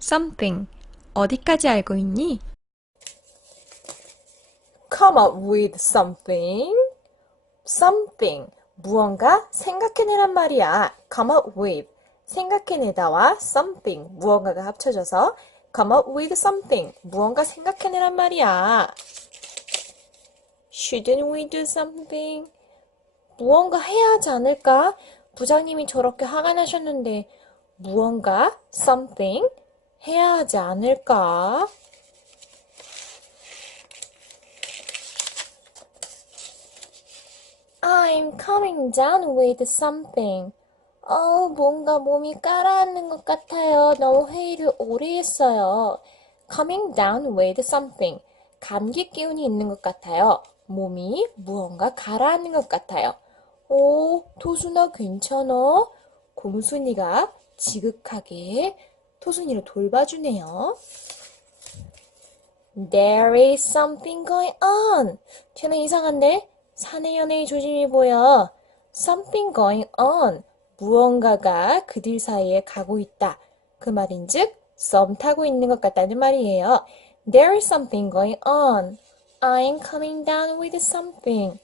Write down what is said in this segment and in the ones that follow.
something. 어디까지 알고 있니? come up with something. something. 무언가 생각해내란 말이야. come up with. 생각해내다와 something. 무언가가 합쳐져서 come up with something. 무언가 생각해내란 말이야. Shouldn't we do something? 무언가 해야 하지 않을까? 부장님이 저렇게 화가 나셨는데 무언가 something 해야 하지 않을까? I'm coming down with something. 어, 뭔가 몸이 가라앉는 것 같아요. 너무 회의를 오래 했어요. Coming down with something. 감기 기운이 있는 것 같아요. 몸이 무언가 가라앉는 것 같아요. 오, 토순아 괜찮아? 곰순이가 지극하게 토순이를 돌봐주네요. There is something going on. 쟤는 이상한데? 사내 연애의 조짐이 보여. Something going on. 무언가가 그들 사이에 가고 있다. 그 말인즉 썸 타고 있는 것 같다는 말이에요. There is something going on. I'm coming down with something.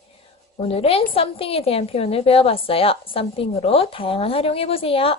오늘은 something에 대한 표현을 배워봤어요. something으로 다양한 활용해보세요.